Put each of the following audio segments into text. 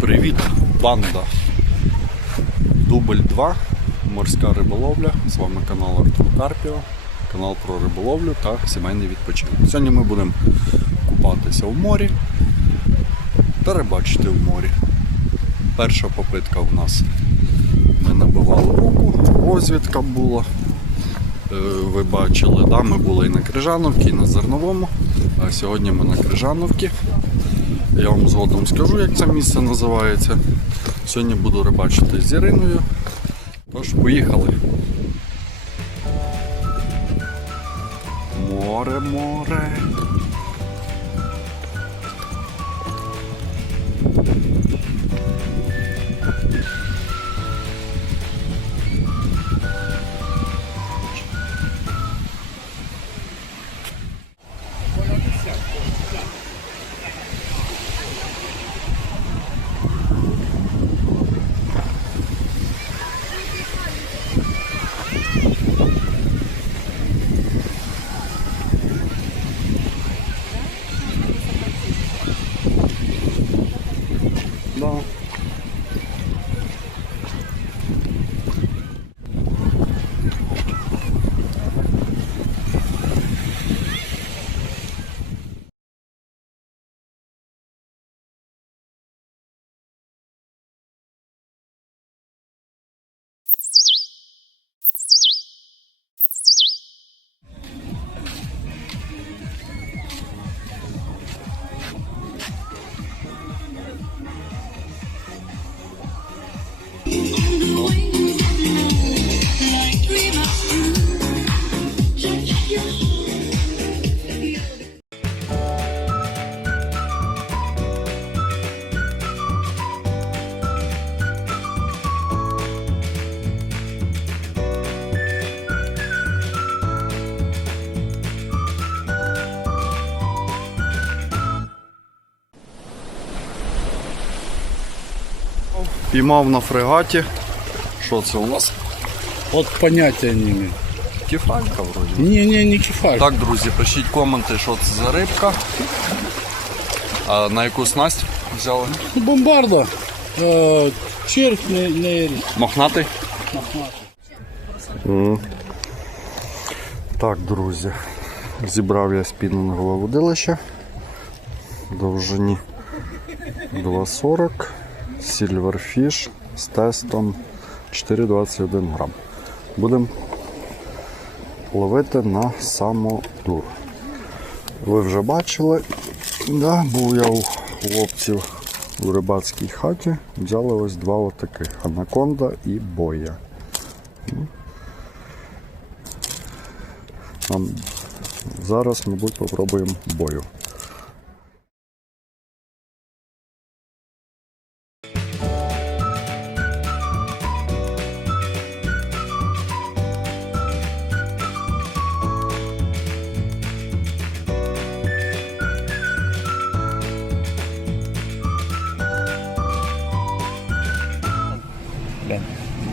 Привіт, банда. Дубль 2. Морська риболовля. З вами канал Артур Карпіо, канал про риболовлю та сімейний відпочинок. Сьогодні ми будемо купатися в морі та рибачити в морі. Перша попитка у нас. Ми набивали руку, розвідка була. Е, Ви бачили, да? ми були і на Крижановці, і на Зерновому. А сьогодні ми на Крижановці. Я вам згодом скажу, як це місце називається. Сьогодні буду рибачити з Іриною. Тож, поїхали. Море, море. Піймав на фрегаті. Що це у нас? Вот понятия не имею. Кефалька вроді. Не-не, не кефаль. Так, друзі, пишіть коменти, що це за рибка. А на яку снасть взяли? Бомбарда. Э, червь не, не Мохнатий? мохнатый. Так, друзі, зібрав я спінінгове водилище довжині 2,40 Silverfish з тестом 4,21 грам. Будемо ловити на самодур. Ви вже бачили, да, був я у хлопців у рибацькій хаті. Взяли ось два отаких анаконда і боя. Зараз, мабуть, попробуємо бою.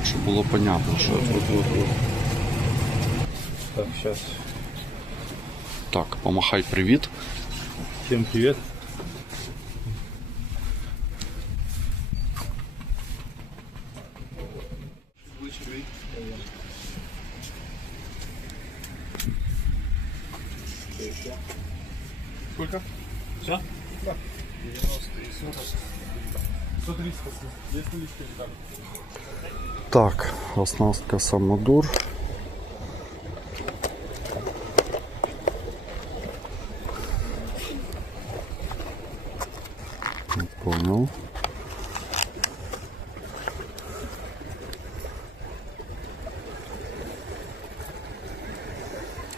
Щоб було понятно, що Так, сейчас. так, помахай привіт. Всем привет. Сколько? Все? Да. 90 и 40. Так? Оснастка самодур. Не Понял.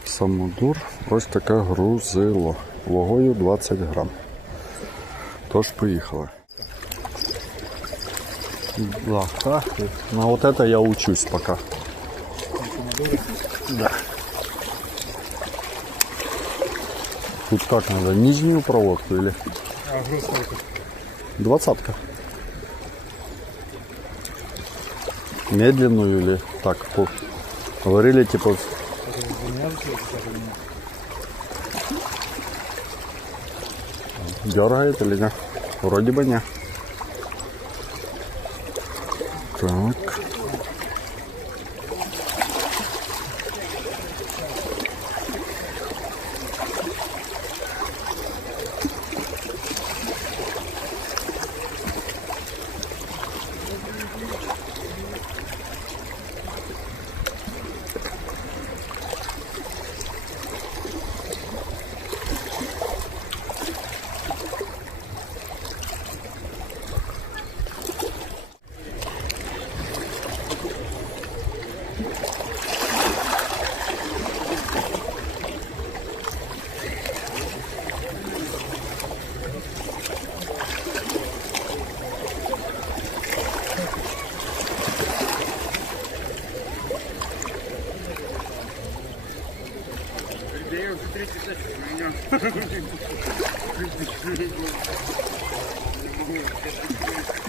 Самодур. Ось таке грузило. Вагою 20 грам. Тож поїхали. Да, так. На вот это я учусь пока. Да. Тут как надо? Нижнюю проводку или? А, груз сколько? Двадцатка. Медленную или так? По... Говорили типа нет? Дергает или нет? Вроде бы не. Так. Thank you.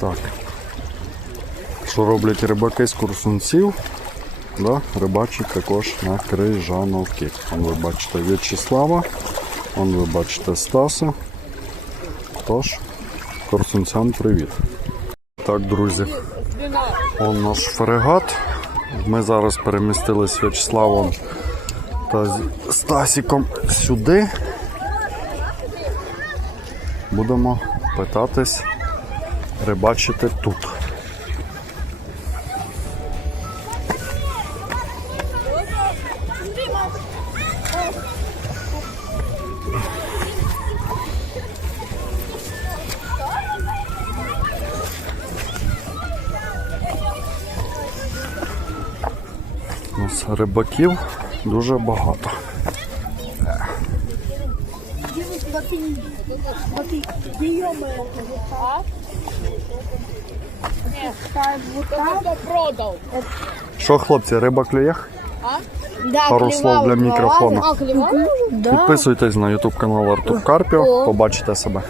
Так. Що роблять рибаки з курсунців? Да, рибачать також на крижановки. Вон ви бачите В'ячеслава, вон ви бачите Стаса. Тож, корсунцям привіт. Так, друзі. Он наш фрегат. Ми зараз перемістились з В'ячеславом та Стасіком сюди. Будемо питатись рибачити тут. Рибаків дуже багато. Що, хлопці, риба клює? Пару слов для мікрофона. Підписуйтесь на YouTube канал Артур Карпіо, побачите себе.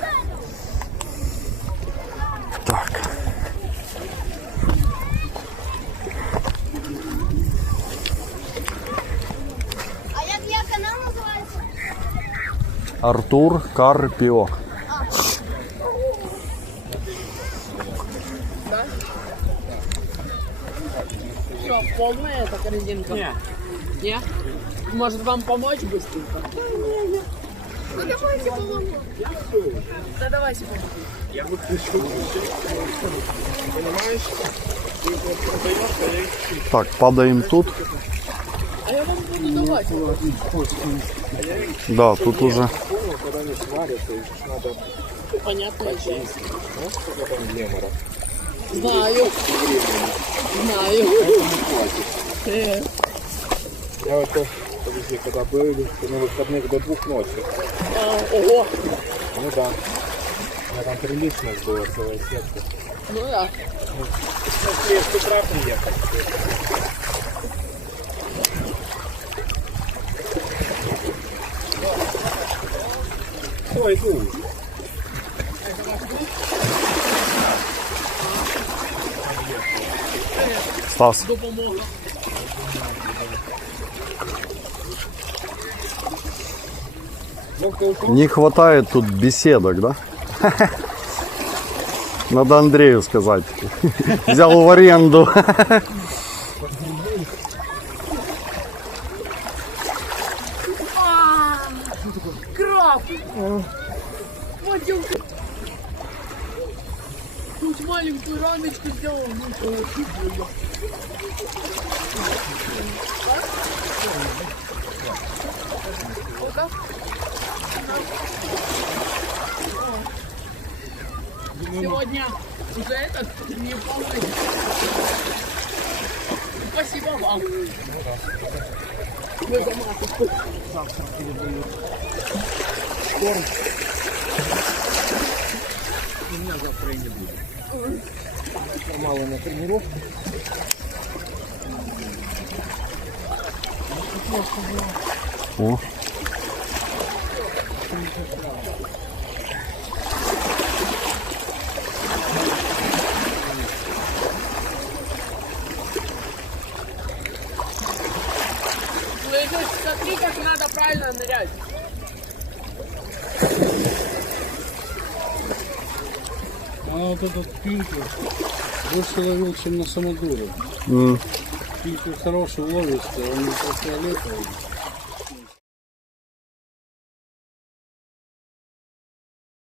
Артур Карпіо. Что, полная эта корзинка? Нет. Нет? Может вам помочь быстренько? Ну давайте помогу. Да давайте. Так, падаємо тут. А я вам буду давать. Да, тут уже часть. Знаю. Знаю. Э, Я вот то, подожди, когда был на выходных до двух ночи. а, Ого. Ну да. У меня там приличность была целая сетка. Ну да. Ну, с утра приехал. Ой. Допомога. Не хватает тут беседок, да? Надо Андрею сказать. Взял в аренду. Пойдем. Тут маленькую раночку сделал. Ну, вот так. Сегодня уже этот не полный. Спасибо вам. Ну да. Мы за матушку. Завтра передаю корм. И меня завтра и не будет. Мало на тренировку. О. Ну, смотри, как надо правильно нырять. А вот этот пинкер больше ловил, чем на самодуре. М. Пинкер хороший ловится, он не фиолетовый.